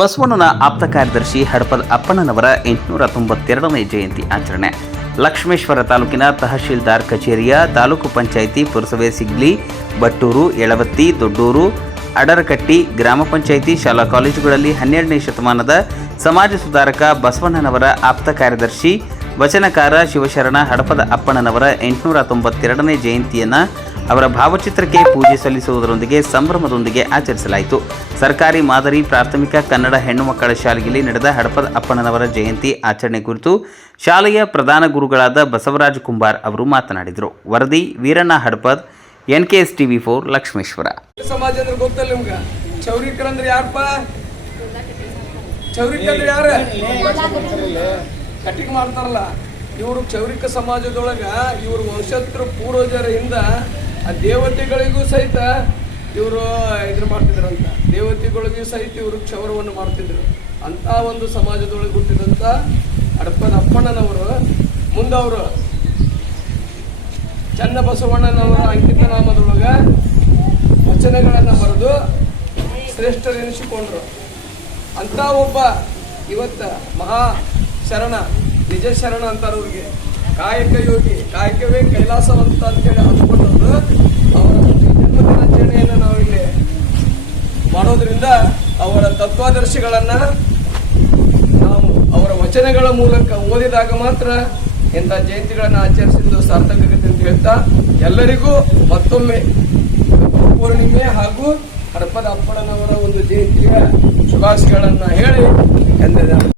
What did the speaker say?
ಬಸವಣ್ಣನ ಆಪ್ತ ಕಾರ್ಯದರ್ಶಿ ಹಡಪದ ಅಪ್ಪಣ್ಣನವರ 892ನೇ ಜಯಂತಿ ಆಚರಣೆ. ಲಕ್ಷ್ಮೇಶ್ವರ ತಾಲೂಕಿನ ತಹಶೀಲ್ದಾರ್ ಕಚೇರಿಯ ತಾಲೂಕು ಪಂಚಾಯಿತಿ ಪುರಸಭೆ ಸಿಗ್ಲಿ, ಬಟ್ಟೂರು, ಯಳವತ್ತಿ, ದೊಡ್ಡೂರು, ಅಡರಕಟ್ಟಿ ಗ್ರಾಮ ಪಂಚಾಯಿತಿ ಶಾಲಾ ಕಾಲೇಜುಗಳಲ್ಲಿ 12ನೇ ಶತಮಾನದ ಸಮಾಜ ಸುಧಾರಕ ಬಸವಣ್ಣನವರ ಆಪ್ತ ಕಾರ್ಯದರ್ಶಿ ವಚನಕಾರ ಶಿವಶರಣ ಹಡಪದ ಅಪ್ಪಣ್ಣನವರ 892ನೇ ಜಯಂತಿಯನ್ನು ಅವರ ಭಾವಚಿತ್ರಕ್ಕೆ ಪೂಜೆ ಸಲ್ಲಿಸುವುದರೊಂದಿಗೆ ಸಂಭ್ರಮದೊಂದಿಗೆ ಆಚರಿಸಲಾಯಿತು. ಸರ್ಕಾರಿ ಮಾದರಿ ಪ್ರಾಥಮಿಕ ಕನ್ನಡ ಹೆಣ್ಣು ಮಕ್ಕಳ ಶಾಲೆಯಲ್ಲಿ ನಡೆದ ಹಡಪದ ಅಪ್ಪಣ್ಣನವರ ಜಯಂತಿ ಆಚರಣೆ ಕುರಿತು ಶಾಲೆಯ ಪ್ರಧಾನ ಗುರುಗಳಾದ ಬಸವರಾಜ ಕುಂಬಾರ್ ಅವರು ಮಾತನಾಡಿದರು. ವರದಿ ವೀರಣ್ಣ ಹಡಪದ್, NKS TV4, ಲಕ್ಷ್ಮೇಶ್ವರ. ಸಮಾಜ ಅಂದ್ರೆ ಗೊತ್ತಲ್ಲ ನಿಮ್ಗೆ? ಚೌರಿಕರಂದ್ರೆ ಯಾರಪ್ಪ? ಚೌರಿಕಂದ್ರೆ ಯಾರು? ಕಟಿಂಗ್ ಮಾಡ್ತಾರಲ್ಲ ಇವರು. ಚೌರಿಕ ಸಮಾಜದೊಳಗ ಇವರು ವಂಶಸ್ಥರು ಪೂರ್ವಜರಿಂದ ಆ ದೇವತೆಗಳಿಗೂ ಸಹಿತ ಇವರು ಇದ್ರ ಮಾಡ್ತಿದ್ರಂತ. ದೇವತೆಗಳಿಗೂ ಸಹಿತ ಇವರು ಕ್ಷೌರವನ್ನು ಮಾಡ್ತಿದ್ರು. ಅಂತ ಒಂದು ಸಮಾಜದೊಳಗೆ ಹುಟ್ಟಿದಂಥ ಹಡಪದ ಅಪ್ಪಣ್ಣನವರು ಮುಂದವರು ಚನ್ನಬಸವಣ್ಣನವರ ಅಂಕಿತ ನಾಮದೊಳಗ ವಚನಗಳನ್ನು ಬರೆದು ಶ್ರೇಷ್ಠರೆನಿಸಿಕೊಂಡ್ರು. ಅಂತ ಒಬ್ಬ ಇವತ್ತ ಮಹಾ ಶರಣ, ನಿಜ ಶರಣ ಅಂತಾರೆ ಅವ್ರಿಗೆ. ಕಾಯಕ ಯೋಗಿ, ಕಾಯಕವೇ ಕೈಲಾಸವಂತ ಅಂತೇಳಿ ಅಂದ್ಕೊಂಡವರು ಅವರ ಜನ್ಮದಿನಾಚರಣೆಯನ್ನು ನಾವಿಲ್ಲಿ ಮಾಡೋದ್ರಿಂದ ಅವರ ತತ್ವಾದರ್ಶಿಗಳನ್ನು ನಾವು ಅವರ ವಚನಗಳ ಮೂಲಕ ಓದಿದಾಗ ಮಾತ್ರ ಇಂಥ ಜಯಂತಿಗಳನ್ನು ಆಚರಿಸಿದ್ದು ಸಾರ್ಥಕತೆ ಅಂತ ಹೇಳ್ತಾ ಎಲ್ಲರಿಗೂ ಮತ್ತೊಮ್ಮೆ ಪೂರ್ಣಿಮೆ ಹಾಗೂ ಹಡಪದ ಅಪ್ಪಣ್ಣನವರ ಒಂದು ಜಯಂತಿಯ ಶುಭಾಶಯಗಳನ್ನು ಹೇಳಿ ಎಂದಿದ್ದಾರೆ.